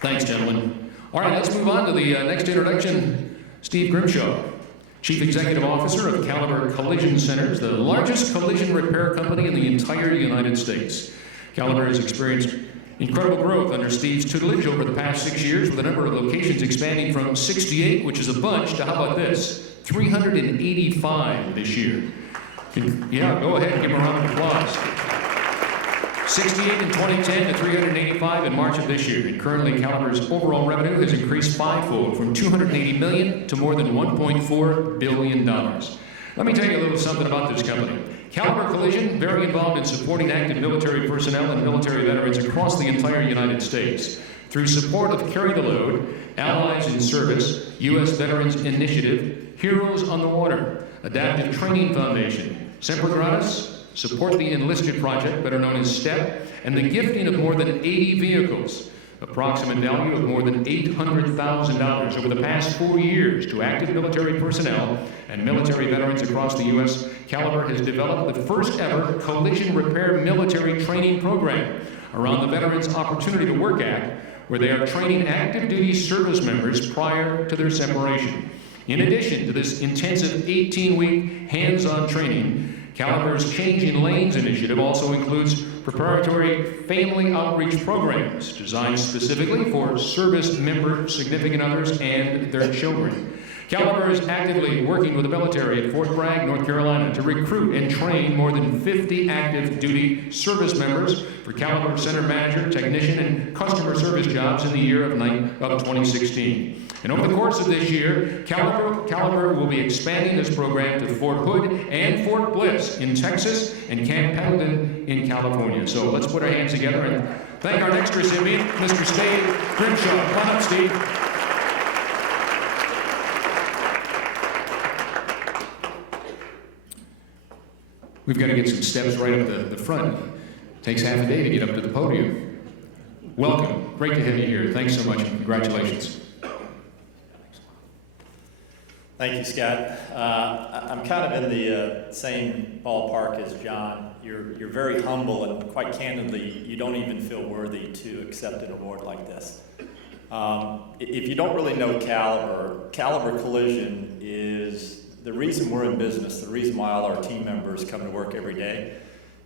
Thanks, gentlemen. All right, let's move on to the next introduction. Steve Grimshaw, Chief Executive Officer of Caliber Collision Centers, the largest collision repair company in the entire United States. Caliber has experienced incredible growth under Steve's tutelage over the past 6 years, with a number of locations expanding from 68, which is a bunch, to how about this, 385 this year. Yeah, go ahead and give him a round of applause. 68 in 2010 to 385 in March of this year. And currently, Caliber's overall revenue has increased fivefold from $280 million to more than $1.4 billion. Let me tell you a little something about this company. Caliber Collision, very involved in supporting active military personnel and military veterans across the entire United States. Through support of Carry the Load, Allies in Service, U.S. Veterans Initiative, Heroes on the Water, Adaptive Training Foundation, Semper Gratis, Support the Enlisted Project, better known as STEP, and the gifting of more than 80 vehicles, approximate value of more than $800,000 over the past 4 years to active military personnel and military veterans across the U.S. Caliber has developed the first ever collision repair military training program around the Veterans Opportunity to Work Act, where they are training active duty service members prior to their separation. In addition to this intensive 18-week hands-on training, Caliber's Changing Lanes initiative also includes preparatory family outreach programs designed specifically for service member significant others and their children. Caliber is actively working with the military at Fort Bragg, North Carolina, to recruit and train more than 50 active duty service members for Caliber Center Manager, Technician, and Customer Service jobs in the year of 2016. And over the course of this year, Caliber will be expanding this program to Fort Hood and Fort Bliss in Texas and Camp Pendleton in California. So let's put our hands together and thank our next recipient, Mr. Steve Grimshaw. Come on up, Steve. We've got to get some steps right up the front. It takes half a day to get up to the podium. Welcome. Great to have you here. Thanks so much. Congratulations. Thank you, Scott. I'm kind of in the same ballpark as John. You're very humble, and quite candidly, you don't even feel worthy to accept an award like this. If you don't really know Caliber Collision is the reason we're in business, the reason why all our team members come to work every day,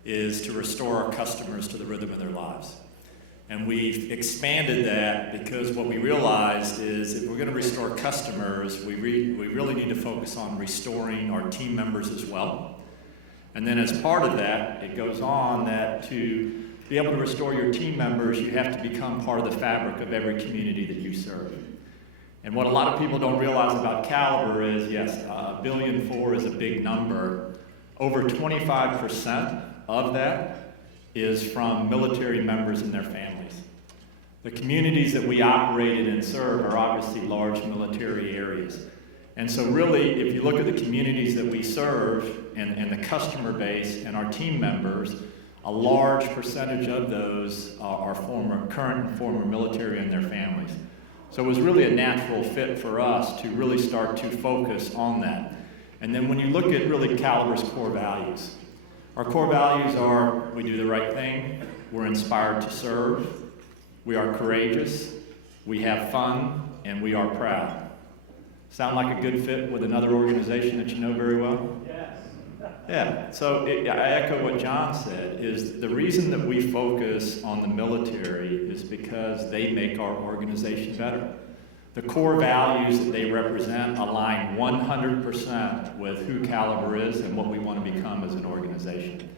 is to restore our customers to the rhythm of their lives. And we've expanded that because what we realized is if we're going to restore customers, we really need to focus on restoring our team members as well. And then as part of that, it goes on that to be able to restore your team members, you have to become part of the fabric of every community that you serve. And what a lot of people don't realize about Caliber is, yes, $1.4 billion is a big number. Over 25% of that is from military members and their families. The communities that we operate in and serve are obviously large military areas. And so really, if you look at the communities that we serve and the customer base and our team members, a large percentage of those are current and former military and their families. So it was really a natural fit for us to really start to focus on that. And then when you look at really Caliber's core values, our core values are we do the right thing, we're inspired to serve, we are courageous, we have fun, and we are proud. Sound like a good fit with another organization that you know very well? Yes. Yeah, so I echo what John said, is the reason that we focus on the military is because they make our organization better. The core values that they represent align 100% with who Caliber is and what we want to become as an organization.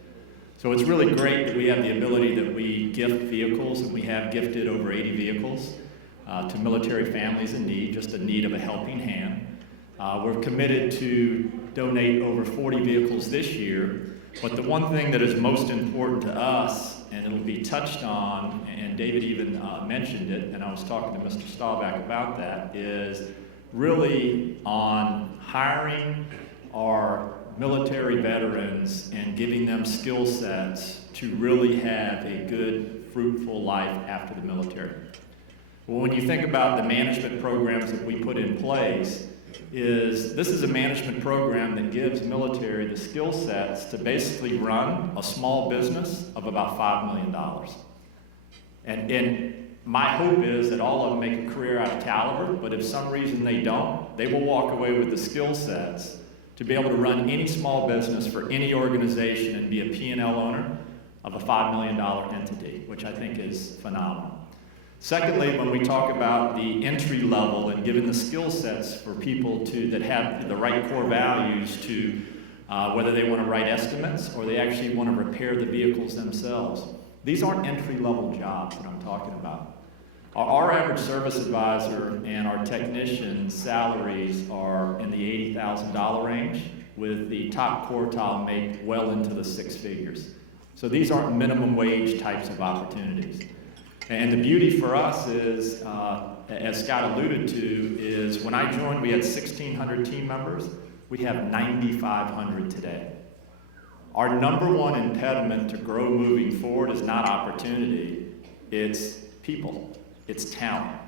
So it's really great that we have the ability that we gift vehicles, and we have gifted over 80 vehicles to military families in need, just in need of a helping hand. We're committed to donate over 40 vehicles this year, but the one thing that is most important to us, and it'll be touched on, and David even mentioned it, and I was talking to Mr. Staubach about that, is really on hiring our military veterans and giving them skill sets to really have a good, fruitful life after the military. Well, when you think about the management programs that we put in place, this is a management program that gives military the skill sets to basically run a small business of about $5 million. And my hope is that all of them make a career out of Caliber, but if some reason they don't, they will walk away with the skill sets to be able to run any small business for any organization and be a P&L owner of a $5 million entity, which I think is phenomenal. Secondly, when we talk about the entry level and giving the skill sets for people that have the right core values to whether they want to write estimates or they actually want to repair the vehicles themselves, these aren't entry-level jobs that I'm talking about. Our average service advisor and our technician salaries are in the $80,000 range, with the top quartile make well into the six figures. So these aren't minimum wage types of opportunities. And the beauty for us is, as Scott alluded to, is when I joined, we had 1,600 team members. We have 9,500 today. Our number one impediment to grow moving forward is not opportunity, it's people, it's talent,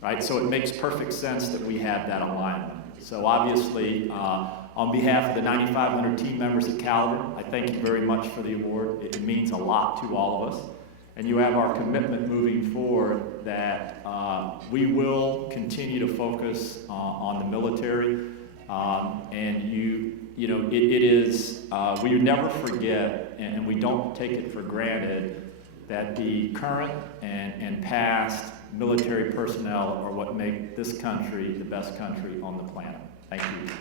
right? So it makes perfect sense that we have that alignment. So obviously, on behalf of the 9,500 team members at Caliber, I thank you very much for the award. It means a lot to all of us. And you have our commitment moving forward that we will continue to focus on the military. You know, it is, we never forget, and we don't take it for granted, that the current and past military personnel are what make this country the best country on the planet. Thank you.